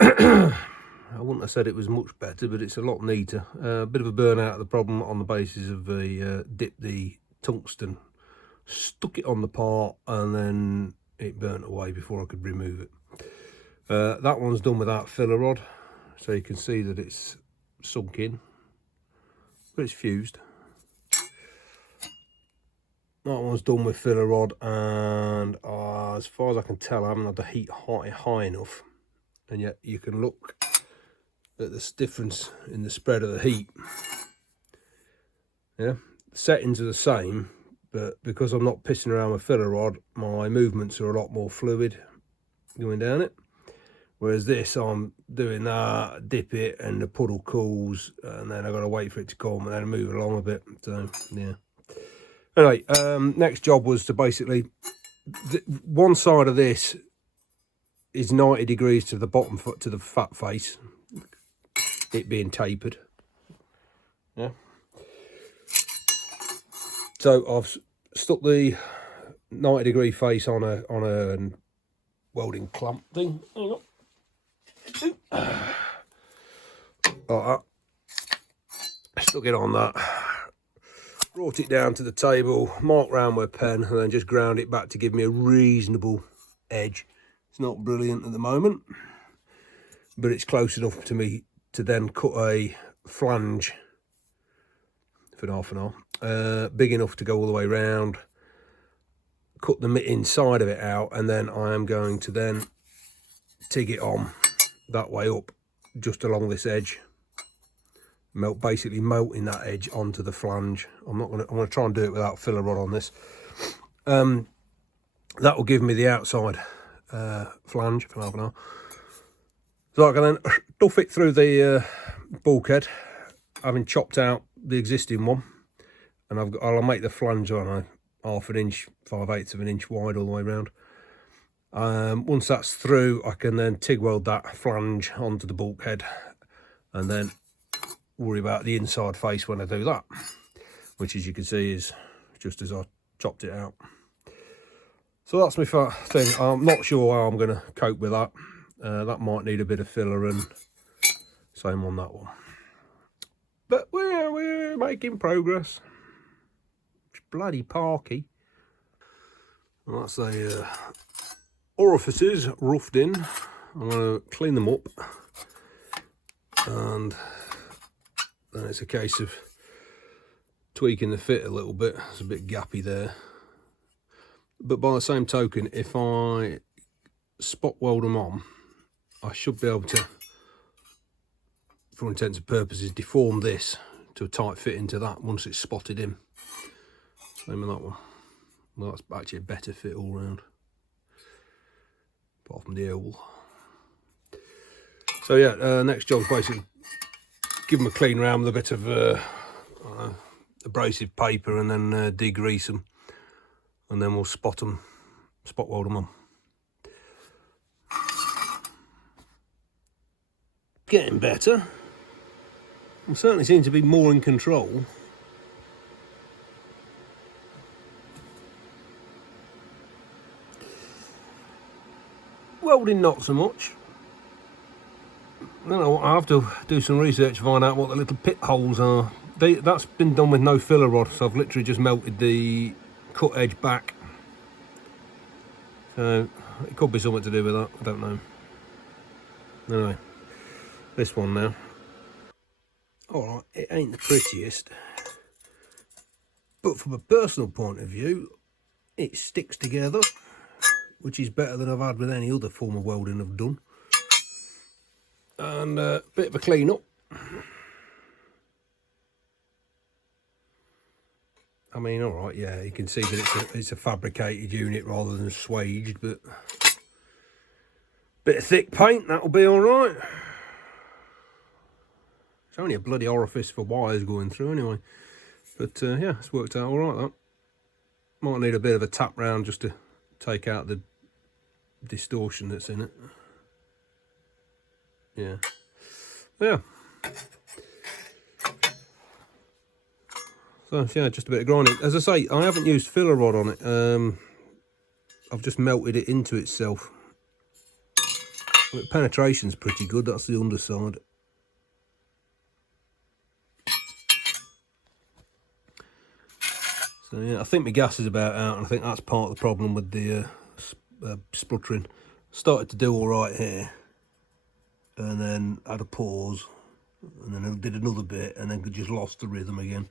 now. I wouldn't have said it was much better, but it's a lot neater. A bit of a burnout of the problem on the basis of the dip the tungsten, stuck it on the part, and then it burnt away before I could remove it. That one's done without filler rod, so you can see that it's sunk in, but it's fused. That one's done with filler rod, and as far as I can tell, I haven't had the heat high enough, and yet you can look at this difference in the spread of the heat. Yeah, the settings are the same, but because I'm not pissing around with filler rod, my movements are a lot more fluid going down it. Whereas this, I'm doing that, dip it, and the puddle cools, and then I've got to wait for it to come, and then move it along a bit. So yeah. Anyway, next job was to basically, one side of this is 90 degrees to the bottom foot, to the fat face, it being tapered. Yeah. So I've stuck the 90-degree face on a welding clamp thing. Hang on. Like that. Stuck it on that. Brought it down to the table, marked round with a pen, and then just ground it back to give me a reasonable edge. It's not brilliant at the moment, but it's close enough to me to then cut a flange for half an hour, big enough to go all the way round, cut the inside of it out, and then I am going to then TIG it on that way up, just along this edge, basically melting that edge onto the flange. I'm gonna try and do it without filler rod on this. That will give me the outside flange for half an hour, so I can then duff it through the bulkhead, having chopped out the existing one, and I'll make the flange on a 1/2 inch, 5/8 of an inch wide all the way around. Once that's through, I can then TIG weld that flange onto the bulkhead, and then worry about the inside face when I do that, which, as you can see, is just as I chopped it out. So that's my thing. I'm not sure how I'm going to cope with that. That might need a bit of filler, and same on that one. But we're making progress. It's bloody parky. Well, that's the orifices roughed in. I'm going to clean them up, and then it's a case of tweaking the fit a little bit. It's a bit gappy there. But by the same token, if I spot weld them on, I should be able to, for all intents and purposes, deform this to a tight fit into that once it's spotted in. Same with that one. Well, that's actually a better fit all round, apart from the oval. So yeah, next job's basically give them a clean round with a bit of abrasive paper, and then degrease them, and then we'll spot weld them on. Getting better. I certainly seem to be more in control. Welding not so much. I don't know, I have to do some research to find out what the little pit holes are. That's been done with no filler rod, so I've literally just melted the cut edge back. So it could be something to do with that, I don't know. Anyway, this one now. Alright, it ain't the prettiest, but from a personal point of view, it sticks together, which is better than I've had with any other form of welding I've done. And a bit of a clean up. I mean, all right, yeah, you can see that it's a fabricated unit rather than swaged, but bit of thick paint, that'll be all right. It's only a bloody orifice for wires going through anyway. But yeah, it's worked out all right, that. Might need a bit of a tap round just to take out the distortion that's in it. Yeah. Yeah. So yeah, just a bit of grinding. As I say, I haven't used filler rod on it. I've just melted it into itself. The penetration's pretty good, that's the underside. So yeah, I think my gas is about out, and I think that's part of the problem with the spluttering. Started to do all right here, and then had a pause, and then I did another bit, and then just lost the rhythm again.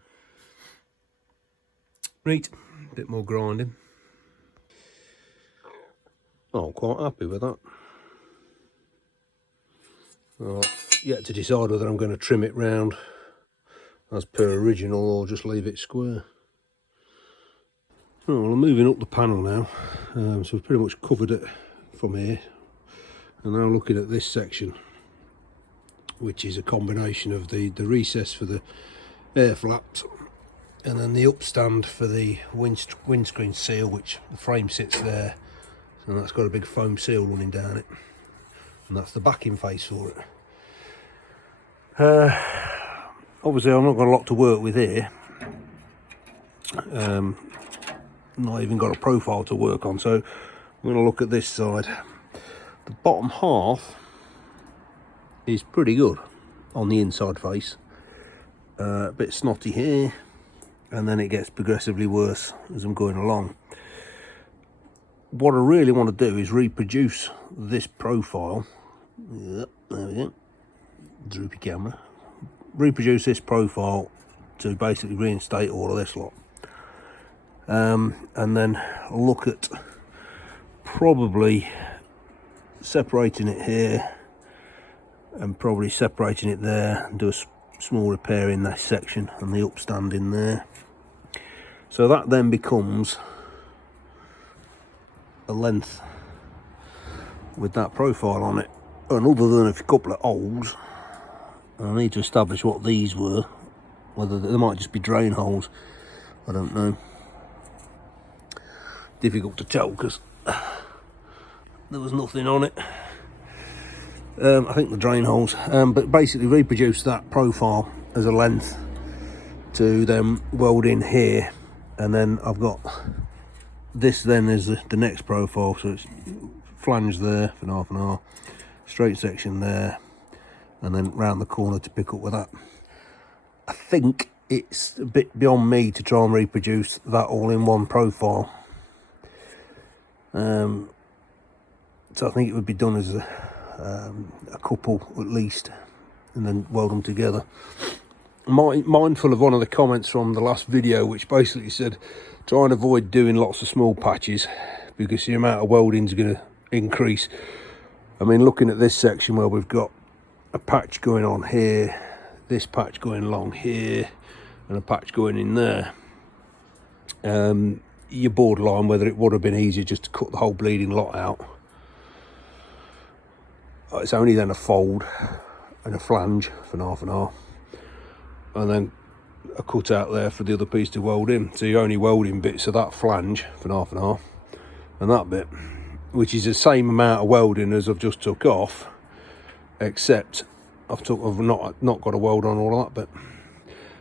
Right, a bit more grinding. Oh, I'm quite happy with that. Well, yet to decide whether I'm going to trim it round as per original or just leave it square. Oh, well, I'm moving up the panel now, so we've pretty much covered it from here. And now looking at this section, which is a combination of the recess for the air flaps and then the upstand for the windscreen seal, which the frame sits there, and that's got a big foam seal running down it, and that's the backing face for it. Obviously I've not got a lot to work with here, not even got a profile to work on, so I'm going to look at this side. The bottom half is pretty good on the inside face, a bit snotty here, and then it gets progressively worse as I'm going along. What I really want to do is reproduce this profile. Yep, there we go, droopy camera. Reproduce this profile to basically reinstate all of this lot, and then look at probably separating it here and probably separating it there, and do a small repair in this section and the upstand in there. So that then becomes a length with that profile on it. And other than a couple of holes, I need to establish what these were, whether they might just be drain holes, I don't know. Difficult to tell because there was nothing on it. I think the drain holes, but basically reproduce that profile as a length to then weld in here, and then I've got this then as the next profile, so it's flange there for half an hour, straight section there, and then round the corner to pick up with that. I think it's a bit beyond me to try and reproduce that all in one profile, so I think it would be done as a couple at least, and then weld them together. Mindful of one of the comments from the last video, which basically said try and avoid doing lots of small patches because the amount of welding is going to increase. I mean, looking at this section where we've got a patch going on here, this patch going along here, and a patch going in there, you're borderline whether it would have been easier just to cut the whole bleeding lot out. It's only then a fold and a flange for half an hour, and then a cut out there for the other piece to weld in. So you're only welding bits of that flange for half an hour, and that bit, which is the same amount of welding as I've just took off, except I've not got a weld on all of that bit.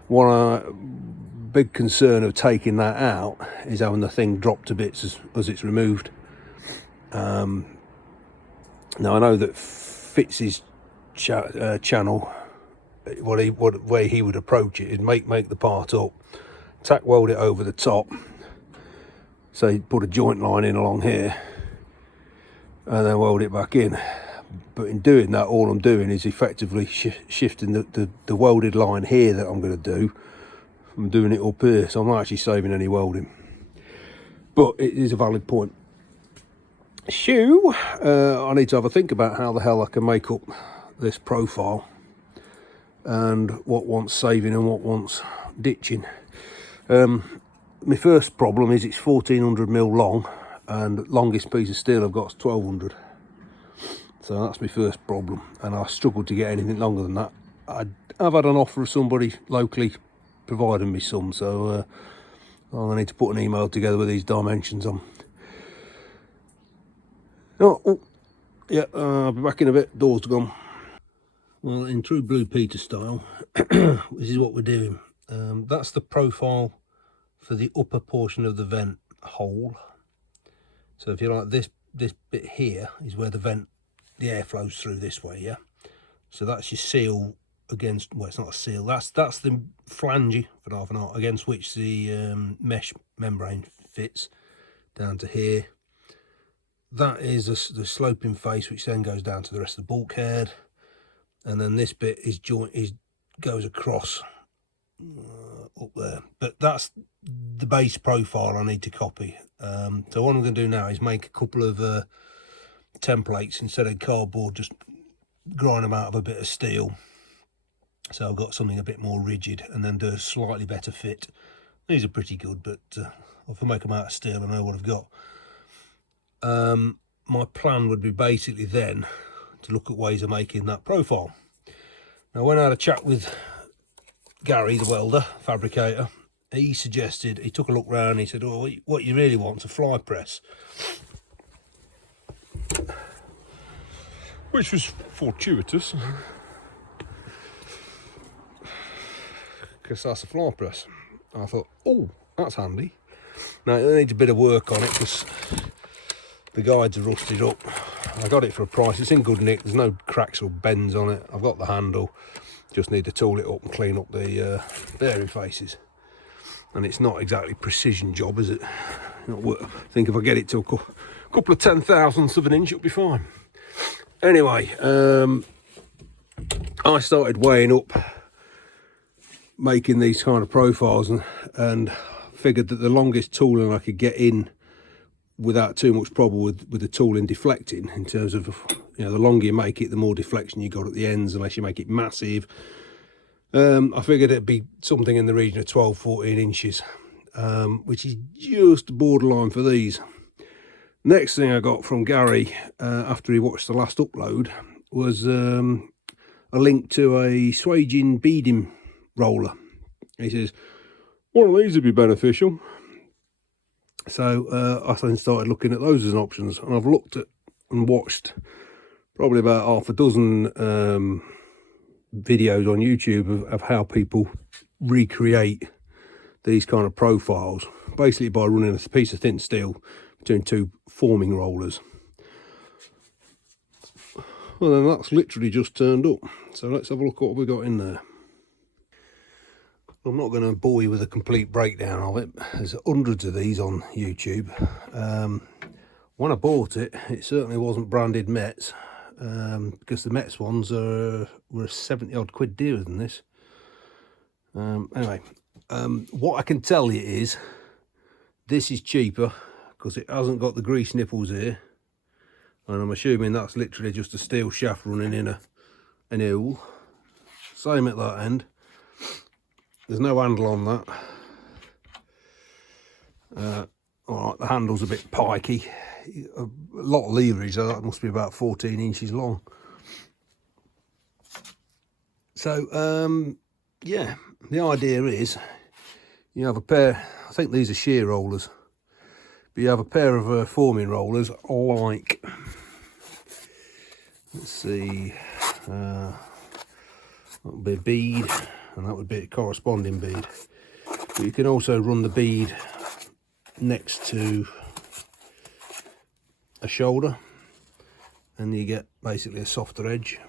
One big concern of taking that out is having the thing drop to bits as it's removed. Now I know that Fitz's channel, what way he would approach it is make the part up, tack weld it over the top, so he'd put a joint line in along here and then weld it back in. But in doing that, all I'm doing is effectively shifting the welded line here that I'm going to do. I'm doing it up here, so I'm not actually saving any welding, but it is a valid point. So I need to have a think about how the hell I can make up this profile and what wants saving and what wants ditching. My first problem is it's 1400mm long, and longest piece of steel I've got is 1200, so that's my first problem, and I struggled to get anything longer than that. I've had an offer of somebody locally providing me some, so I need to put an email together with these dimensions on. Oh yeah, I'll be back in a bit. Doors gone. Well, in true Blue Peter style, this is what we're doing. That's the profile for the upper portion of the vent hole. So if you like, this bit here is where the vent the air flows through this way, yeah. So that's your seal against, well, it's not a seal, that's the flange for half an hour against which the mesh membrane fits down to here. That is the sloping face, which then goes down to the rest of the bulkhead, and then this bit is goes across up there. But that's the base profile I need to copy. So what I'm going to do now is make a couple of templates instead of cardboard, just grind them out of a bit of steel, so I've got something a bit more rigid, and then do a slightly better fit. These are pretty good, but if I make them out of steel, I know what I've got. My plan would be basically then to look at ways of making that profile. Now, when I had a chat with Gary, the welder, fabricator, he suggested, he took a look round, he said, oh, what you really want is a fly press. Which was fortuitous, because that's a fly press. I thought, oh, that's handy. Now, it needs a bit of work on it because the guides are rusted up. I got it for a price. It's in good nick. There's no cracks or bends on it. I've got the handle. Just need to tool it up and clean up the bearing faces. And it's not exactly a precision job, is it? I think if I get it to a couple of 10,000ths of an inch, it'll be fine. Anyway, I started weighing up making these kind of profiles, and figured that the longest tooling I could get in without too much problem with the tooling deflecting, in terms of, you know, the longer you make it, the more deflection you got at the ends, unless you make it massive. I figured it'd be something in the region of 12-14 inches, which is just borderline for these. Next thing I got from Gary after he watched the last upload was a link to a swaging beading roller. He says one of these would be beneficial. So I then started looking at those as options, and I've looked at and watched probably about half a dozen videos on YouTube of how people recreate these kind of profiles, basically by running a piece of thin steel between two forming rollers. Well, then that's literally just turned up. So let's have a look at what we got in there. I'm not going to bore you with a complete breakdown of it. There's hundreds of these on YouTube. When I bought it, it certainly wasn't branded Mets, because the Mets ones were 70 odd quid dearer than this. Anyway, what I can tell you is this is cheaper because it hasn't got the grease nipples here, and I'm assuming that's literally just a steel shaft running in an eel. Same at that end. There's no handle on that. Alright, the handle's a bit pikey. A lot of leverage, so that must be about 14 inches long. So, yeah, the idea is you have a pair, I think these are shear rollers, but you have a pair of forming rollers like, let's see, that would be a bead, and that would be a corresponding bead. But you can also run the bead next to a shoulder, and you get basically a softer edge.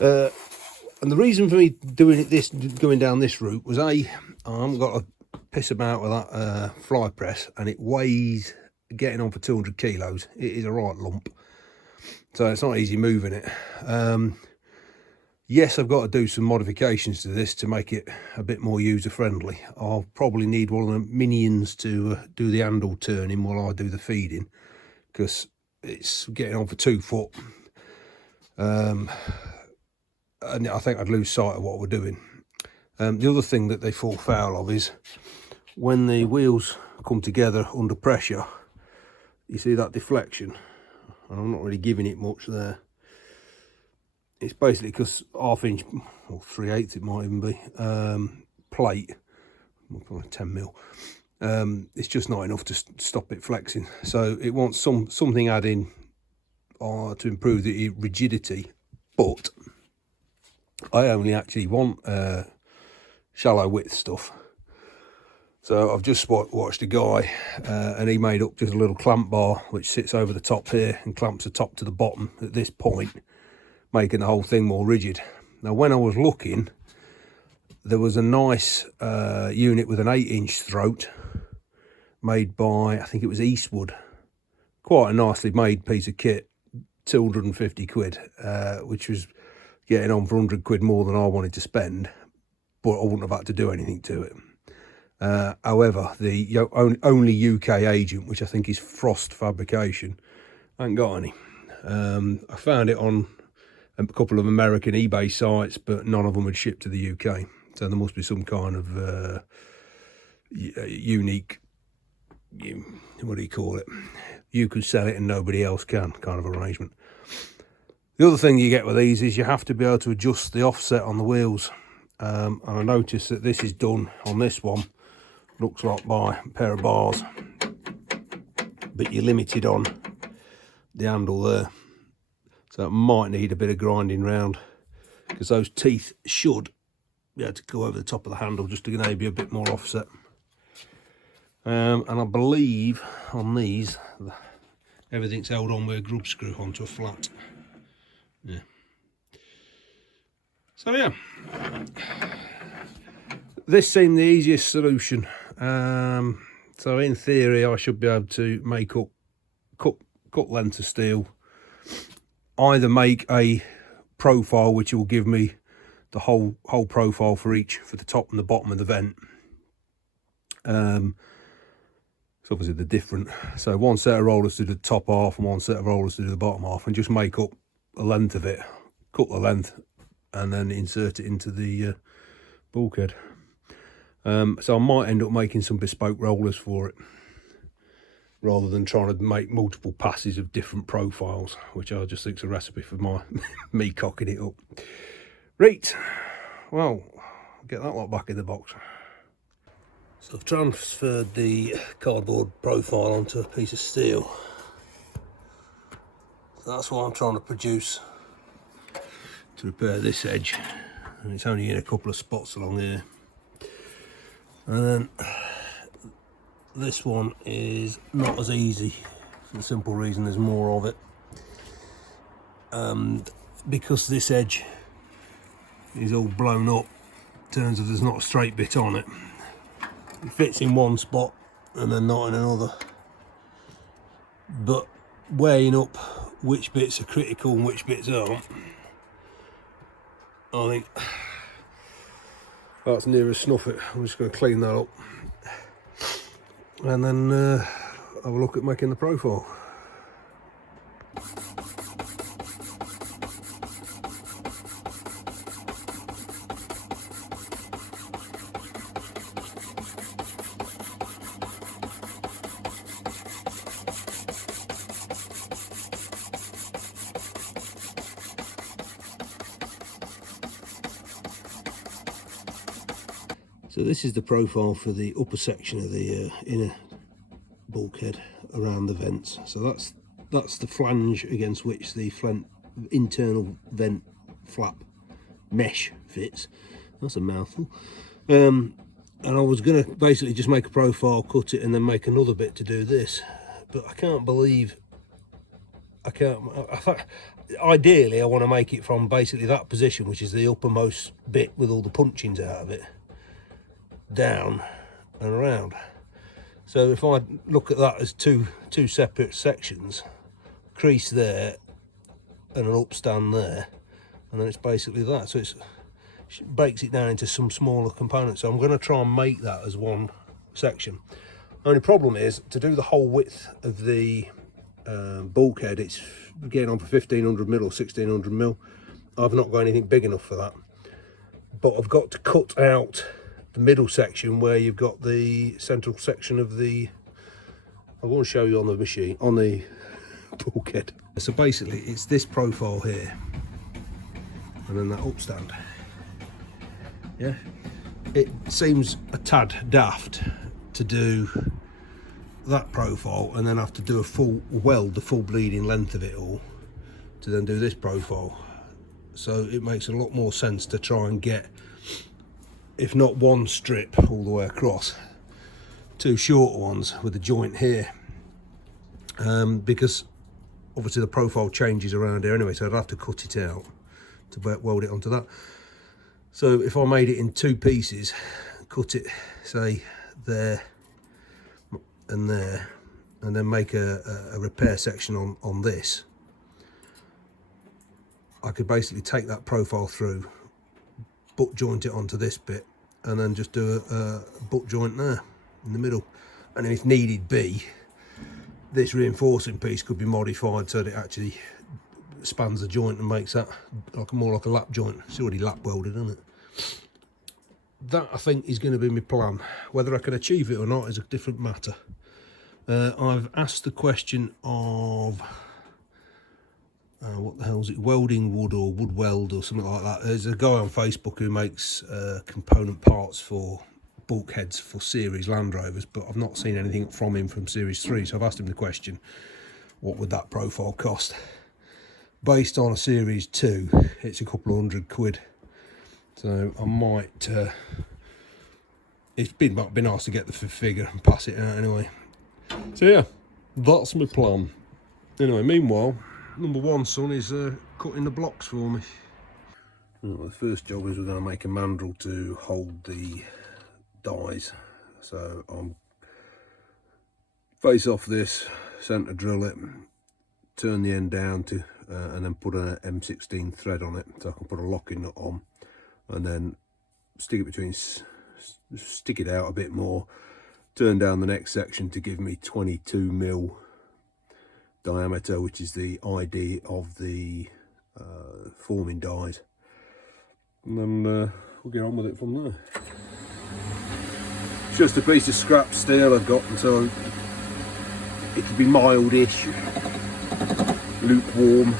And the reason for me doing it going down this route was, I haven't got a piss about with that fly press, and it weighs getting on for 200 kilos. It is a right lump, so it's not easy moving it. Yes, I've got to do some modifications to this to make it a bit more user friendly. I'll probably need one of the minions to do the handle turning while I do the feeding, because it's getting on for 2 foot. And I think I'd lose sight of what we're doing. The other thing that they fall foul of is when the wheels come together under pressure, you see that deflection, and I'm not really giving it much there. It's basically because 1/2 inch or 3/8 it might even be plate, probably 10mm. It's just not enough to stop it flexing, so it wants something adding to improve the rigidity. But I only actually want shallow width stuff, So I've just watched a guy and he made up just a little clamp bar which sits over the top here and clamps the top to the bottom at this point, making the whole thing more rigid. Now when I was looking, there was a nice unit with an 8-inch throat made by, I think it was Eastwood. Quite a nicely made piece of kit, 250 quid, which was getting on for 100 quid more than I wanted to spend, but I wouldn't have had to do anything to it. However, the only UK agent, which I think is Frost Fabrication, I ain't got any. I found it on a couple of American eBay sites, but none of them had shipped to the UK. So there must be some kind of unique, what do you call it? You could sell it and nobody else can kind of arrangement. The other thing you get with these is you have to be able to adjust the offset on the wheels. And I noticed that this is done on this one. Looks like by a pair of bars, but you're limited on the handle there. So it might need a bit of grinding round, because those teeth should be able to go over the top of the handle just to enable you a bit more offset. And I believe on these, everything's held on with a grub screw onto a flat. Yeah. So yeah, this seemed the easiest solution. So in theory, I should be able to make up cut length of steel, either make a profile which will give me the whole profile for each, for the top and the bottom of the vent. So obviously they're different. So one set of rollers to do the top half and one set of rollers to do the bottom half, and just make up the length of it, cut the length, and then insert it into the bulkhead. So I might end up making some bespoke rollers for it, rather than trying to make multiple passes of different profiles, which I just think is a recipe for me cocking it up. Right, well, get that lot back in the box. So I've transferred the cardboard profile onto a piece of steel. So that's what I'm trying to produce to repair this edge, and it's only in a couple of spots along here. And then this one is not as easy, for the simple reason there's more of it. And because this edge is all blown up, turns out there's not a straight bit on it. It fits in one spot and then not in another. But weighing up which bits are critical and which bits aren't, I think that's near as snuff it. I'm just going to clean that up and then have a look at making the profile. So this is the profile for the upper section of the inner bulkhead around the vents. So that's the flange against which the internal vent flap mesh fits. That's a mouthful. And I was going to basically just make a profile, cut it, and then make another bit to do this. But I can't believe ideally I want to make it from basically that position, which is the uppermost bit with all the punchings out of it, down and around. So if I look at that as two separate sections, crease there and an upstand there, and then it's basically that. So it breaks it down into some smaller components. So I'm going to try and make that as one section. Only problem is, to do the whole width of the bulkhead, it's getting on for 1500 mil or 1600 mil. I've not got anything big enough for that, but I've got to cut out the middle section where you've got the central section of the, I'm going to show you on the machine, on the bulkhead. So basically it's this profile here and then that upstand. Yeah, it seems a tad daft to do that profile and then have to do a full weld, the full bleeding length of it all, to then do this profile. So it makes a lot more sense to try and get, if not one strip all the way across, two shorter ones with a joint here, because obviously the profile changes around here anyway, so I'd have to cut it out to weld it onto that. So if I made it in two pieces, cut it say there and there, and then make a repair section on this, I could basically take that profile through, butt joint it onto this bit, and then just do a butt joint there in the middle. And if needed be, this reinforcing piece could be modified so that it actually spans the joint and makes that like more like a lap joint. It's already lap welded, isn't it? That, I think, is going to be my plan. Whether I can achieve it or not is a different matter. I've asked the question of what the hell is it, welding wood or wood weld or something like that. There's a guy on Facebook who makes component parts for BulkHeads for series Landrovers, but I've not seen anything from him from series 3, so I've asked him the question, what would that profile cost? Based on a series 2, it's a couple of £100, so I might it's been nice to get the figure and pass it out anyway. So yeah, that's my plan. Anyway, meanwhile, number one son is cutting the blocks for me. Well, the first job is we're going to make a mandrel to hold the dies. So I'm face off this, centre drill it, turn the end down to and then put an M16 thread on it so I can put a locking nut on, and then stick it out a bit more, turn down the next section to give me 22mm diameter, which is the ID of the forming dies, and then we'll get on with it from there. It's just a piece of scrap steel I've got, and so it'll be mildish, lukewarm.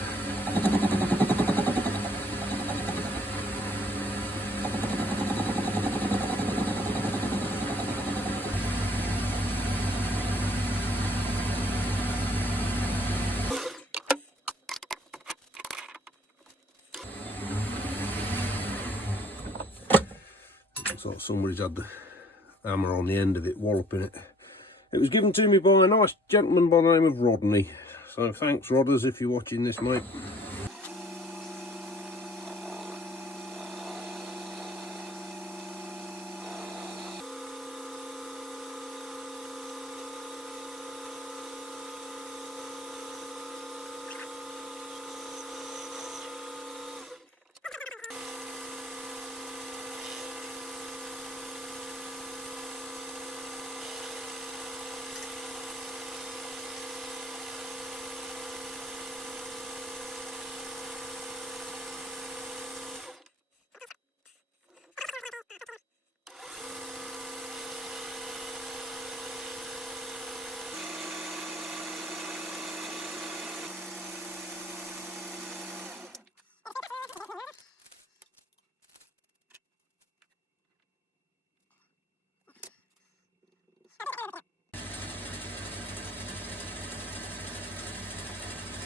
Looks like somebody's had the hammer on the end of it, walloping it. It was given to me by a nice gentleman by the name of Rodney. So thanks, Rodders, if you're watching this, mate.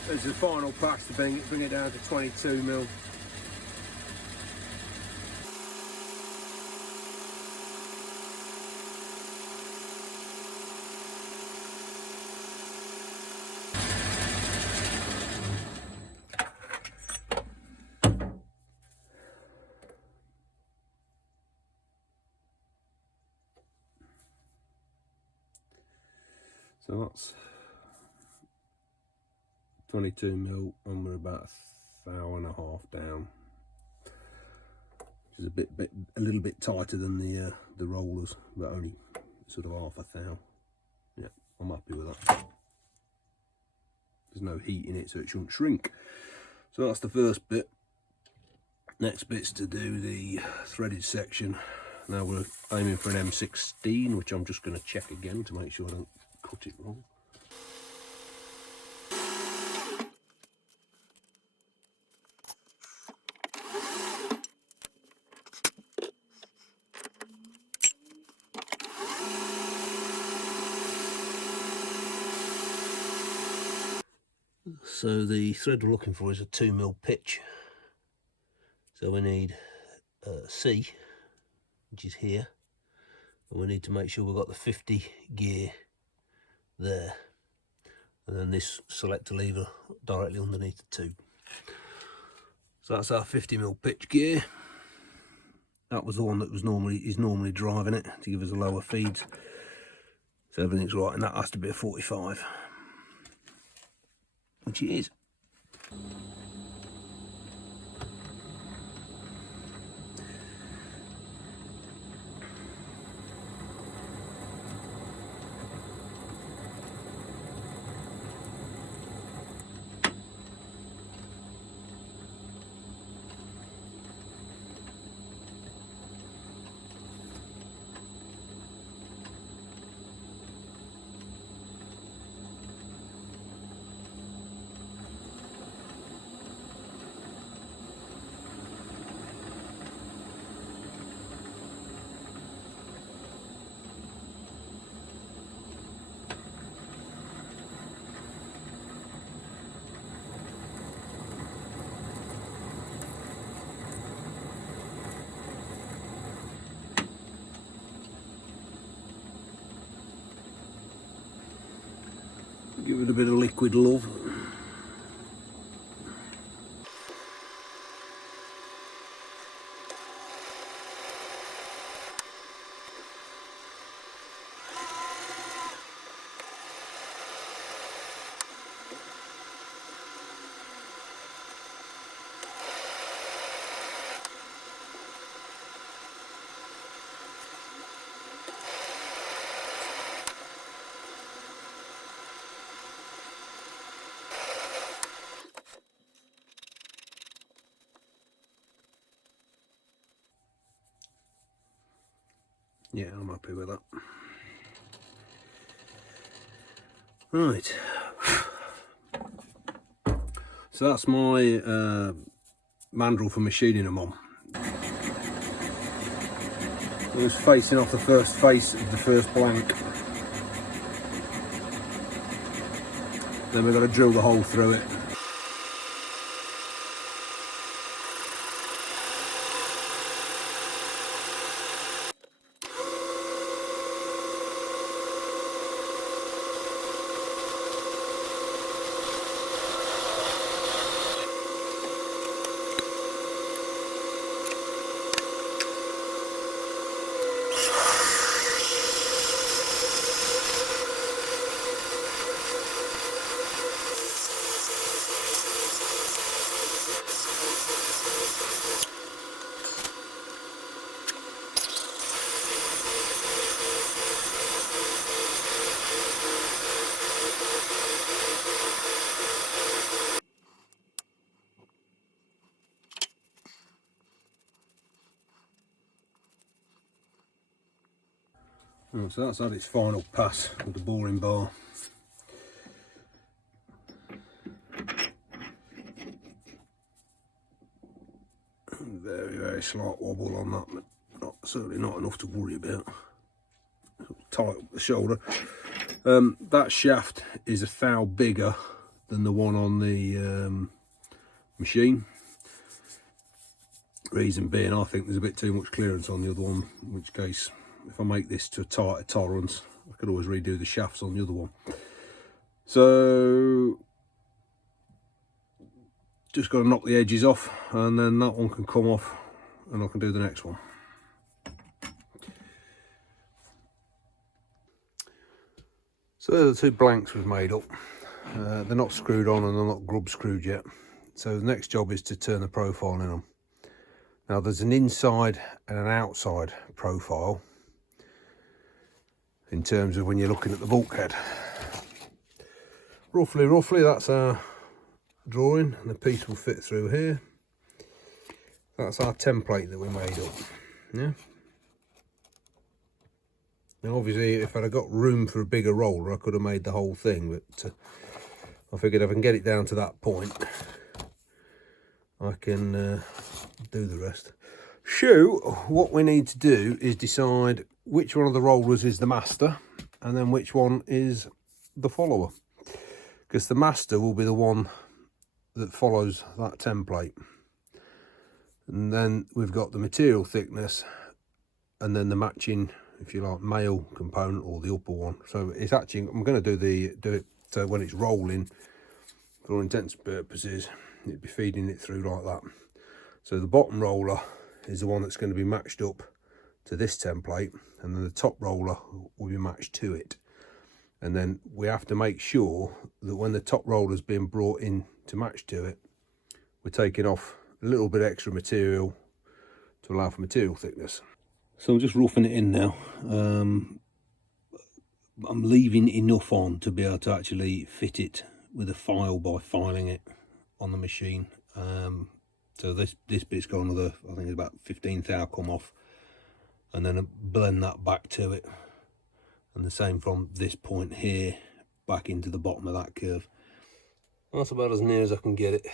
This is the final pass to bring it down to 22mm. So that's 22mm, and we're about an hour and a half down, which is a little bit tighter than the rollers, but only sort of half a thou. Yeah, I'm happy with that. There's no heat in it, so it shouldn't shrink. So that's the first bit. Next bit's to do the threaded section. Now we're aiming for an M16, which I'm just going to check again to make sure I don't cut it wrong. So the thread we're looking for is a 2mm pitch. So we need C, which is here, and we need to make sure we've got the 50 gear there, and then this selector lever directly underneath the tube. So that's our 50mm pitch gear. That was the one that was normally driving it to give us a lower feeds. So everything's right, and that has to be a 45, which it is. Give it a bit of liquid love. Yeah, I'm happy with that. Right. So that's my mandrel for machining them on. It was facing off the first face of the first blank. Then we've got to drill the hole through it. So that's had its final pass with the boring bar. Very, very slight wobble on that, but certainly not enough to worry about. Tight up the shoulder. That shaft is a thou bigger than the one on the machine. Reason being, I think there's a bit too much clearance on the other one, in which case, if I make this to a tighter tolerance, I could always redo the shafts on the other one. So just got to knock the edges off, and then that one can come off and I can do the next one. So there are the two blanks we've made up. They're not screwed on and they're not grub screwed yet. So the next job is to turn the profile in them. Now there's an inside and an outside profile in terms of when you're looking at the bulkhead. Roughly that's our drawing, and the piece will fit through here. That's our template that we made up. Yeah. Now obviously if I'd have got room for a bigger roller I could have made the whole thing, but I figured if I can get it down to that point I can do the rest. So what we need to do is decide which one of the rollers is the master and then which one is the follower, because the master will be the one that follows that template, and then we've got the material thickness and then the matching if you like, male component or the upper one. So it's actually, I'm going to do it so when it's rolling, for all intents and purposes, it'd be feeding it through like that. So the bottom roller is the one that's going to be matched up to this template, and then the top roller will be matched to it. And then we have to make sure that when the top roller is being brought in to match to it, we're taking off a little bit extra material to allow for material thickness. So I'm just roughing it in now. I'm leaving enough on to be able to actually fit it with a file by filing it on the machine. So this bit's got another, I think it's about 15 thou come off, and then blend that back to it, and the same from this point here back into the bottom of that curve. That's about as near as I can get it.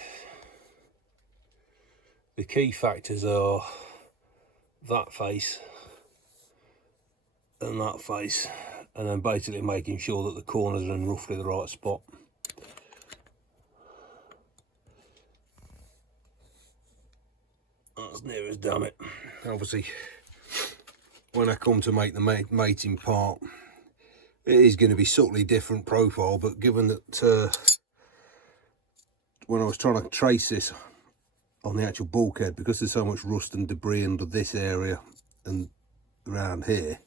The key factors are that face and that face, and then basically making sure that the corners are in roughly the right spot. That's near as damn it. Obviously, when I come to make the mating part, it is going to be subtly different profile, but given that when I was trying to trace this on the actual bulkhead, because there's so much rust and debris under this area and around here,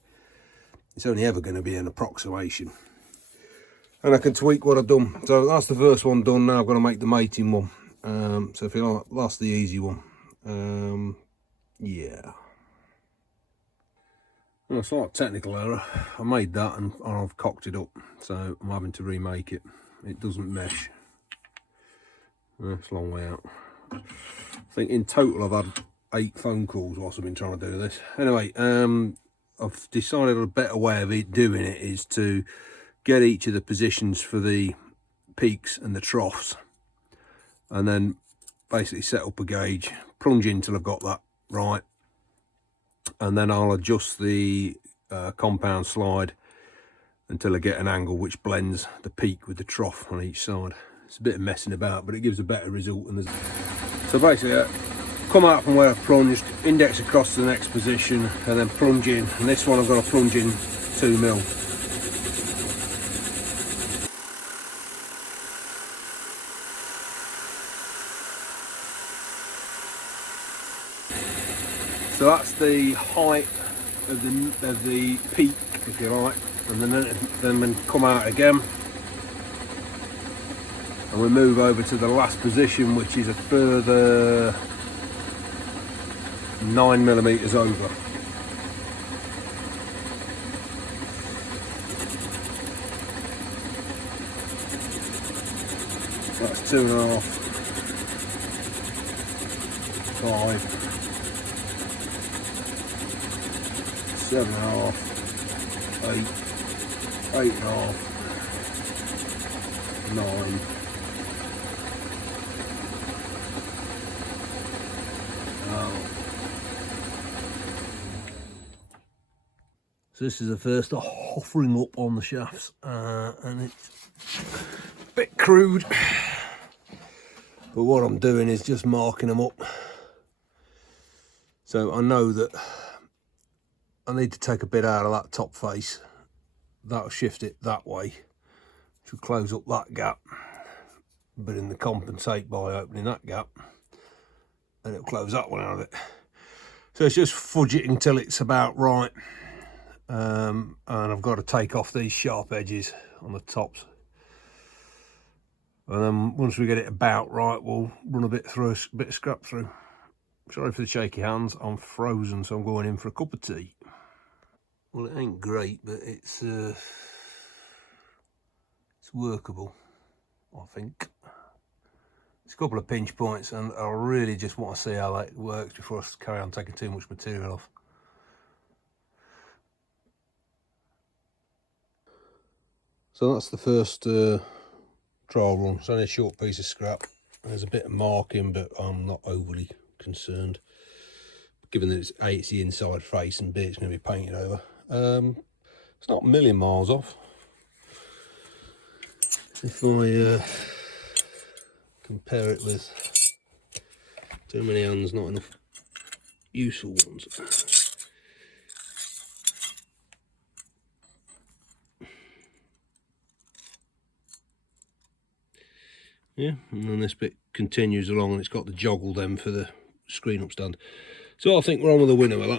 it's only ever going to be an approximation, and I can tweak what I've done. So that's the first one done. Now I've got to make the mating one. So if you like, that's the easy one. Yeah, well, it's like technical error. I made that and I've cocked it up, so I'm having to remake it. It doesn't mesh. It's a long way out. I think in total I've had 8 phone calls whilst I've been trying to do this. Anyway, I've decided a better way of doing it is to get each of the positions for the peaks and the troughs, and then basically set up a gauge, plunge in till I've got that right, and then I'll adjust the compound slide until I get an angle which blends the peak with the trough on each side. It's a bit of messing about, but it gives a better result. And so basically, come out from where I've plunged, index across to the next position, and then plunge in. And this one I've got to plunge in 2 mil. So that's the height of the peak, if you like, and then come out again, and we move over to the last position, which is a further 9mm over. That's 2.5, 5, 7.5, 8, 8.5, 9. So this is the first offering up on the shafts, and it's a bit crude, but what I'm doing is just marking them up. So I know that I need to take a bit out of that top face. That'll shift it that way, which will close up that gap, but in the compensate by opening that gap, and it'll close that one out of it. So it's just fudge it until it's about right. And I've got to take off these sharp edges on the tops, and then once we get it about right, we'll run a bit through, a bit of scrap through. Sorry for the shaky hands, I'm frozen, so I'm going in for a cup of tea. Well, it ain't great, but it's workable, I think. It's a couple of pinch points, and I really just want to see how that works before I carry on taking too much material off. So that's the first trial run. It's only a short piece of scrap. There's a bit of marking, but I'm not overly concerned, given that it's the inside face, and B, it's going to be painted over. It's not a million miles off. If I compare it with too many hands, not enough useful ones. Yeah, and then this bit continues along, and it's got the joggle then for the screen up stand. So I think we're on with the winner with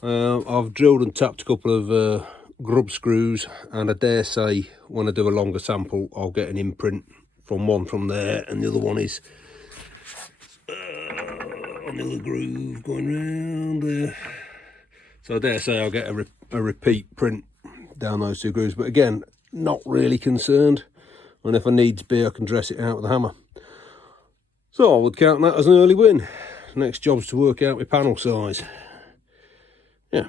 that. I've drilled and tapped a couple of grub screws, and I dare say when I do a longer sample I'll get an imprint from one from there, and the other one is another groove going round there. So I dare say I'll get a repeat print down those two grooves, but again, not really concerned, and if I needs be I can dress it out with a hammer. So I would count that as an early win. Next job's to work out my panel size. Yeah.